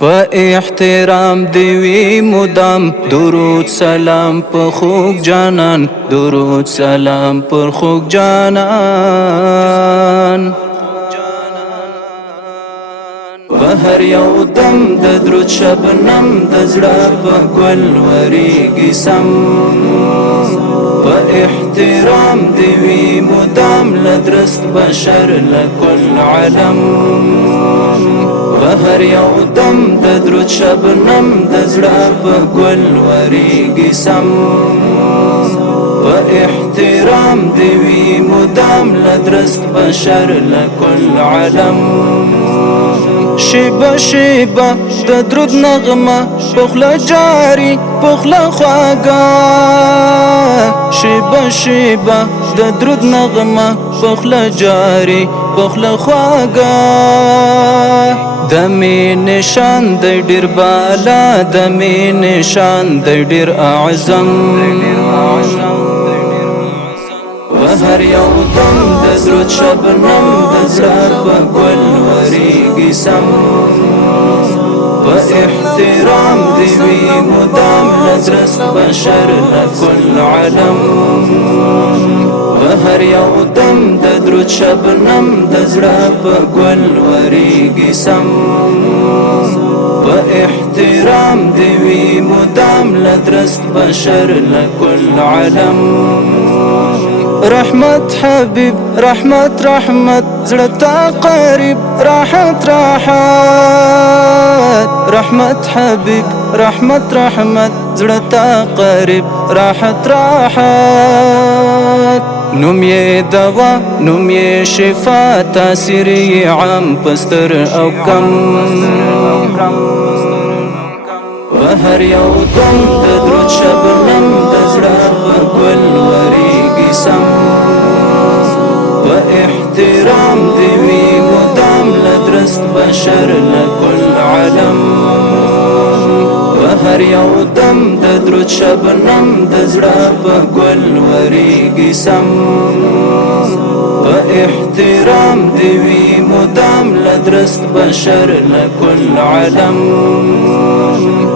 په احترام دی وی مدام درود سلام په خوږ جانان درود سلام پر خوږ جانان په هر یو دم د درود شبنم د زړه په ګل وریږي سم په احترام دی وی مدام لدرست بشر لکل علم بهر یو دم د درود شبنم د زړه په ګل وریږي سم په احترام دی وی مدام لدرست بشر لکل علم شیبه شیبه د درود نغمه پخله جاری پخله خواږه شیبه شیبه د درود نغمه پخله جاری پخله خواږه د مینې شان د ډیر بالا د مینې شان د ډیر اعظم بهر یو دم د درود شبنم د زړه په ګل وریږي سم په احترام دی وی مدام لدرست بشر لکل علم بهر یو دم د درود شبنم د زړه په ګل وریږي سم په احترام دی وی مدام لدرست بشر لکل علم رحمت حبیب رحمت رحمت زړه تا قریب راحت راحت رحمت حبیب رحمت رحمت زړه تا قریب راحت راحت نوم یې دوا نوم یې شفا تاثیر یې عام پستر او کم بهر یو دم د درود شبنم د زړه په ګل وریږي سم په احترام دی وی مدام لدرست بشر لکل علم بهر یو دم د درود شبنم د زړه په ګل وریږي سم په احترام دی وی مدام لدرست بشر لکل علم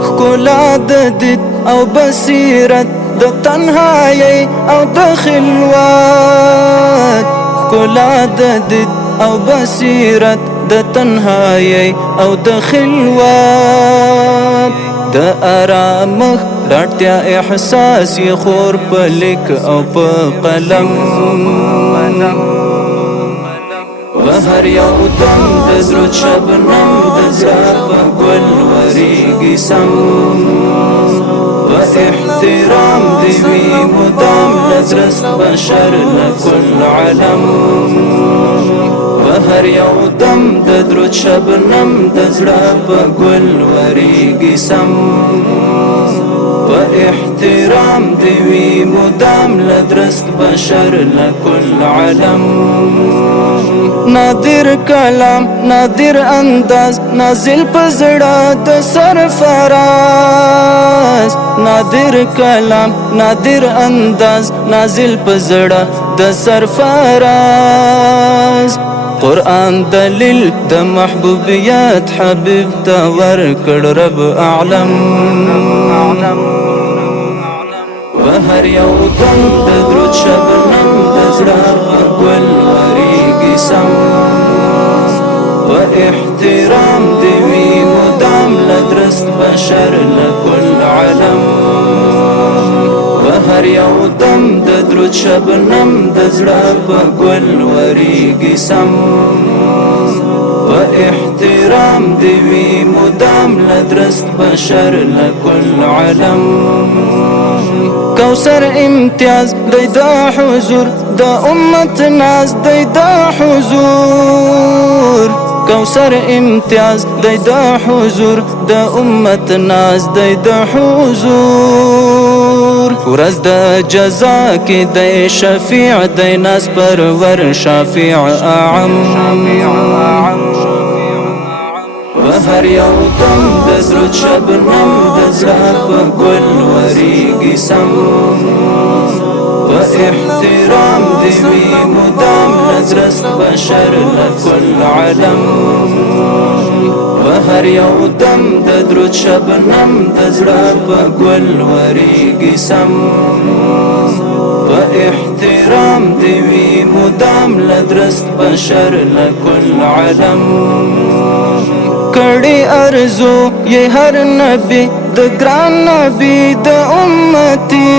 ښکلا د دید او بصیرت د تنهایی او د خلوت ښکلا د دید او بصیرت د تنهایی او د خلوت د آرامخ دړتیا احساس یې خور په لیک او په قلم بهر یو دم د درود شبنم د زړه په ګل وریږي سم په احترام دی وی مدام لدرست بشر لکل علم بهر یو دم د درود شبنم د زړه په ګل وریږي سم په احترام دی وی مدام لدرست بشر لکل علم نادر کلام نادر انداز نازل په زړه د سرفراز نادر کلام نادر انداز نازل په زړه د سرفراز قرآن دلیل د محبوبیت حبیب ته ورکړ رب اعلم بهر یو دم د درود شبنم د زړه په ګل وریږي سم په احترام دی وی مدام لدرست بشر لکل علم بهر یو دم د درود شبنم د زړه په ګل وریږي سم په احترام دی وی مدام لدرست بشر لکل علم کوثر امتیاز دی دا حضور د امت ناز دی دا حضور کوثر امتیاز دی دا حضور د امت ناز دی دا حضور ورځ د جزا کې دی شفیع دی ناز پرور شافع اعم بهر یو دم د درود شبنم د زړه په ګل وریږي سم په احترام دی وی مدام لدرست بشر لکل علم بهر هر یو دم د درود شبنم د زړه په ګل وریږي سم په احترام دی وی مدام لدرست بشر لکل علم کړي ارزو یہ هر نبی د ګران نبی د امتی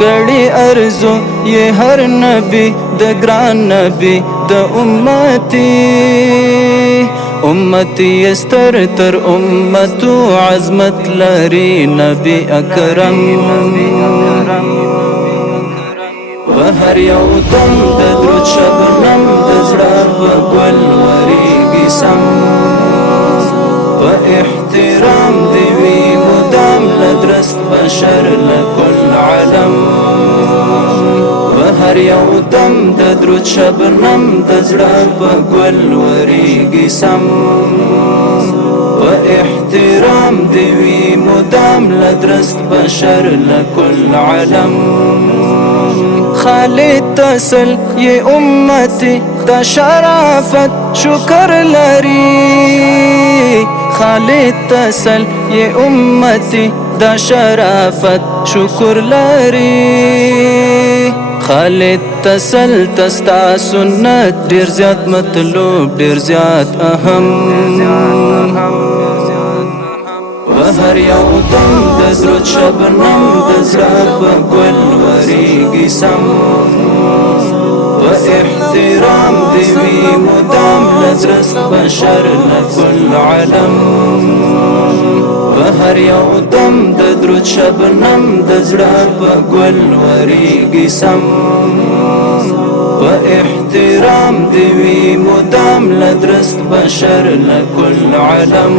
کړي ارزو یہ هر نبی د ګران نبی د امتی امتی استر تر امتو عظمت لري نبی اکرم وهر یو دم د درود شبنم د زړه په ګل وریږي سم په احترام دی وی مدام لدرست بشر لکل علم وهر یو دم د درود شبنم د زړه په ګل وریږي سم په احترام دی وی مدام لدرست بشر لکل علم خالد تسل یہ امتی دا شرافت شکر لری خالد تسل یہ امتی دا شرافت شکر لری خالد تسل تستا سنت ډیر زیات مطلوب ډیر زیات اهم وهر یو دم د درود شبنم د زړه په ګل وریږي سم په احترام دی وی مدام لدرست بشر لکل علم وهر یو دم د درود شبنم د زړه په ګل وریږي سم په احترام دی وی مدام لدرست بشر لکل علم